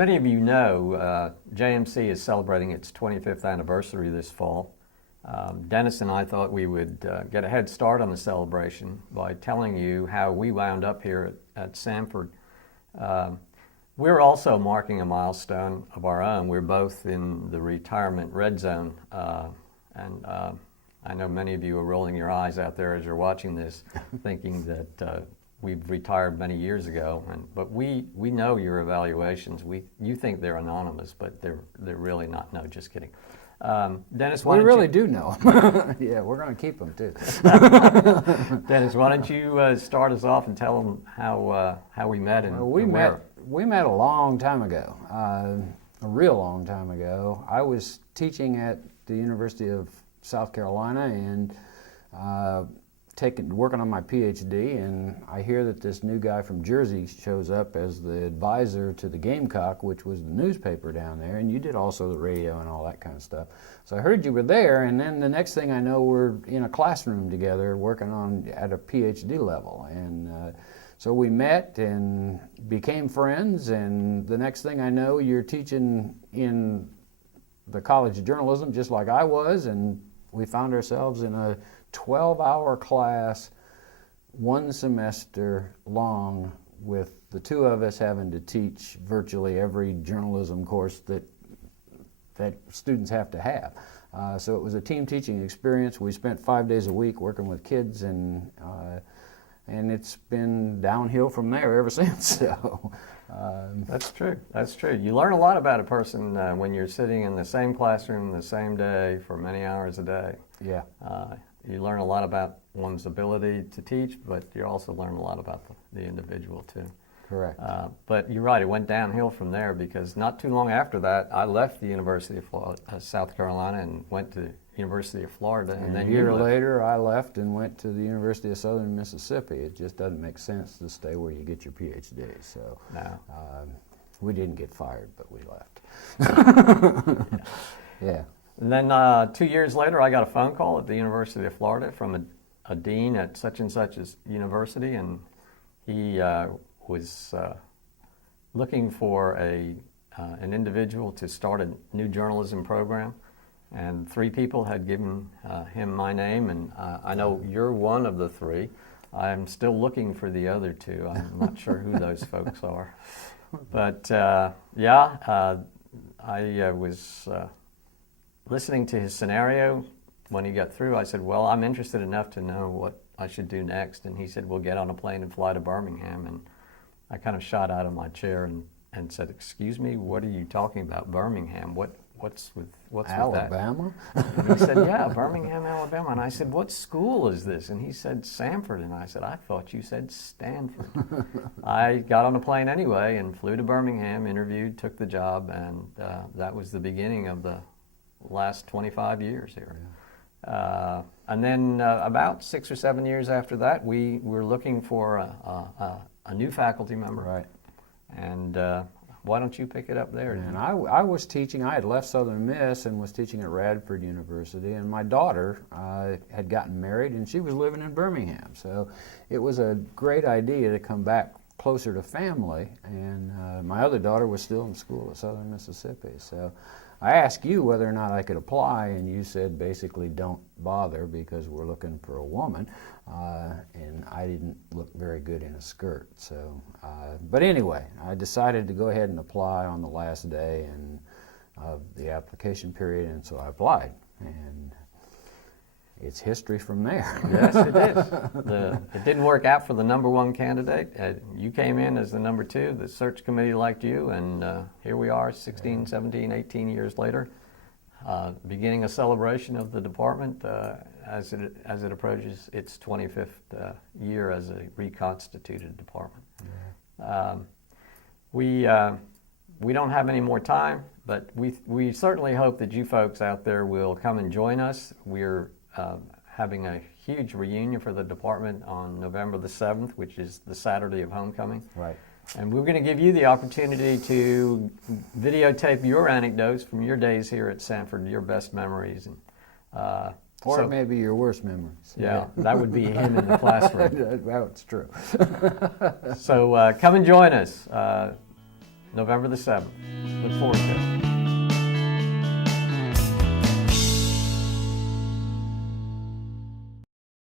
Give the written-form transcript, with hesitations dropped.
many of you know, JMC is celebrating its 25th anniversary this fall. Dennis and I thought we would get a head start on the celebration by telling you how we wound up here at Samford. We're also marking a milestone of our own. We're both in the retirement red zone, and I know many of you are rolling your eyes out there as you're watching this, thinking that we've retired many years ago. But we know your evaluations. You think they're anonymous, but they're really not. No, just kidding. Dennis, we really do know. Yeah, we're going to keep them too. Dennis, why don't you start us off and tell them how we met and where? We met a long time ago, a real long time ago. I was teaching at the University of South Carolina and working on my PhD, and I hear that this new guy from Jersey shows up as the advisor to the Gamecock, which was the newspaper down there, and you did also the radio and all that kind of stuff. So I heard you were there, and then the next thing I know, we're in a classroom together working at a PhD level, and so we met and became friends, and the next thing I know, you're teaching in the College of Journalism just like I was, and we found ourselves in a 12-hour class, one semester long, with the two of us having to teach virtually every journalism course that students have to have. So it was a team teaching experience. We spent 5 days a week working with kids, and it's been downhill from there ever since. So that's true. That's true. You learn a lot about a person when you're sitting in the same classroom the same day for many hours a day. Yeah. You learn a lot about one's ability to teach, but you also learn a lot about the individual too. Correct. But you're right, it went downhill from there because not too long after that, I left the University of South Carolina and went to University of Florida. And then a year later, I left and went to the University of Southern Mississippi. It just doesn't make sense to stay where you get your PhD. So no. We didn't get fired, but we left. Yeah. And then 2 years later, I got a phone call at the University of Florida from a dean at such and such a university, and he was looking for an individual to start a new journalism program. And 3 people had given him my name, and I know you're one of the 3. I'm still looking for the other 2. I'm not sure who those folks are. But I was listening to his scenario when he got through. I said, well, I'm interested enough to know what I should do next. And he said, well, get on a plane and fly to Birmingham. And I kind of shot out of my chair and said, excuse me, what are you talking about, Birmingham? What's with Alabama? With that? And he said, yeah, Birmingham, Alabama. And I said, what school is this? And he said, Samford. And I said, I thought you said Stanford. I got on a plane anyway and flew to Birmingham, interviewed, took the job, and that was the beginning of the last 25 years here. Yeah. And then about 6 or 7 years after that, we were looking for a new faculty member. Right. And why don't you pick it up there? And I was teaching. I had left Southern Miss and was teaching at Radford University, and my daughter had gotten married, and she was living in Birmingham. So it was a great idea to come back closer to family, and my other daughter was still in school at Southern Mississippi. So I asked you whether or not I could apply, and you said basically don't bother because we're looking for a woman, and I didn't look very good in a skirt. So, but anyway, I decided to go ahead and apply on the last day of the application period, and so I applied, and it's history from there. Yes, it is. It didn't work out for the number 1 candidate. You came in as the number 2. The search committee liked you, and here we are 16, 17, 18 years later, beginning a celebration of the department as it approaches its 25th year as a reconstituted department. Yeah. We don't have any more time, but we certainly hope that you folks out there will come and join us. We're having a huge reunion for the department on November the 7th, which is the Saturday of homecoming. Right. And we're going to give you the opportunity to videotape your anecdotes from your days here at Samford, your best memories. And, or maybe your worst memories. Yeah, that would be him in the classroom. That's true. So come and join us. November the 7th. Look forward to it.